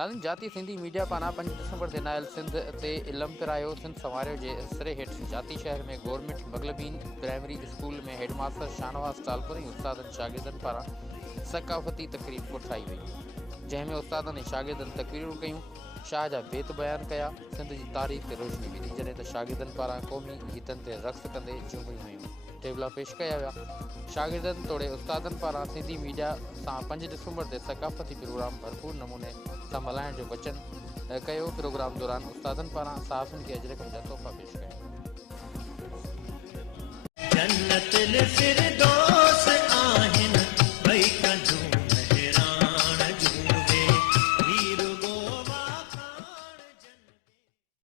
नाज़रीन, जाती सिंधी मीडिया पारां 5 दिसंबर ते नायल सिंध ते इल्म पिरायो सिंध संवारियो जे सिरे हेठि जाती शहर में गवर्नमेंट मगलबीन प्राइमरी स्कूल में हेडमास्टर शाहनवाज़ टालपुर ऐं उस्तादनि शागिर्दनि पारां सकाफ़ती तकरीर कोठाई वई, जंहिंमें उस्तादनि ऐं शागिर्दनि तकरीरूं कयूं, शाह जा बेत बयान कया, सिंध जी तारीख़ ते रोशनी विधी, जॾहिं त शागिर्दनि पारां क़ौमी गीतनि ते रक़्स कंदे झूमियूं हुयूं, टेबला पेश कया विया। शागिर्दनि तोड़े उस्तादनि पारां सिंधी मीडिया सां 5 दिसंबर ते सकाफ़ती प्रोग्राम भरपूर नमूने सां मल्हाइण जो वचन कयो। प्रोग्राम दौरान उस्तादनि पारां सहाफ़ियुनि खे अजरकम जा तोहफ़ा पेश कया।